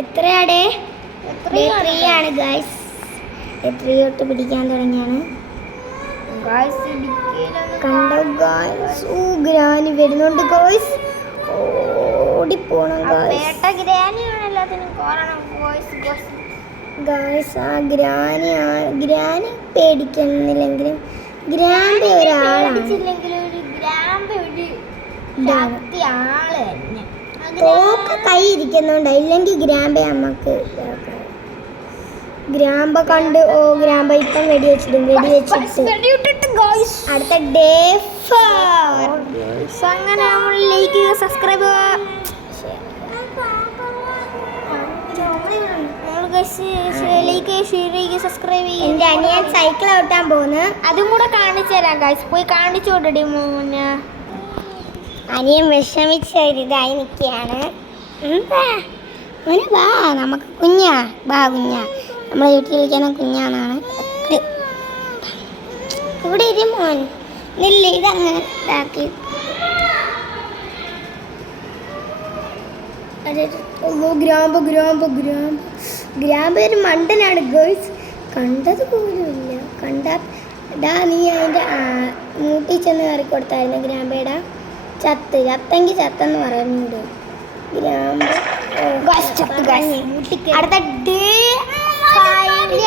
എത്രയാടേ? Day 3 ആണ് guys. Day 3 തൊട്ട് പിടിക്കാൻ തുടങ്ങിയാണ്. കണ്ടോ ഗൈസ്? ഓ ഗ്രാനി വരുന്നുണ്ട് ഗൈസ്. ഓടിപ്പോണം ഗൈസ്. ആ ഗ്രാനി പേടിക്കുന്നില്ലെങ്കിലും ഗ്രാൻഡ് ഒരാളാണ്. തോക്ക കൈ ഇരിക്കുന്നുണ്ട്, ഇല്ലെങ്കിൽ ഗ്രാമ്പ നമുക്ക് ഗ്രാമ്പ കണ്ട്. ഓ ഗ്രാമ്പ ഇപ്പം വെടിവെച്ചിട്ട് അടുത്ത ഡേ 4. അങ്ങനെ നമ്മൾ ലൈക്ക് സബ്സ്ക്രൈബ് സബ്സ്ക്രൈബ് ചെയ്യും. എൻ്റെ അനിയൻ സൈക്കിൾ ഓട്ടാൻ പോകുന്നു, അതും കൂടെ കാണിച്ചു തരാം ഗൈസ്. പോയി കാണിച്ചോട്ടടി മോനെ. അനിയൻ വിഷമിച്ചൊരിതായി നിൽക്കുകയാണ്. മോനെ വാ, നമുക്ക് കുഞ്ഞാ നമ്മളെ വീട്ടിലിരിക്കുന്ന കുഞ്ഞാന്നാണ്. ഇവിടെ ഇരി മോൻ, നില്ല ഇതങ്ങ് ഇതാക്കി. ഗ്രാമ്പ് ഒരു മണ്ടനാണ് ഗേൾസ്, കണ്ടത് പോലുമില്ല. നീ അതിൻ്റെ മൂട്ടി ചെന്ന് കയറി കൊടുത്തായിരുന്നു ഗ്രാമ്പേടാ. ചത്തെങ്കിൽ ചത്തെന്ന് പറയുന്നുണ്ട് ഗ്രാമ്പ്. അടുത്ത ഡേ 5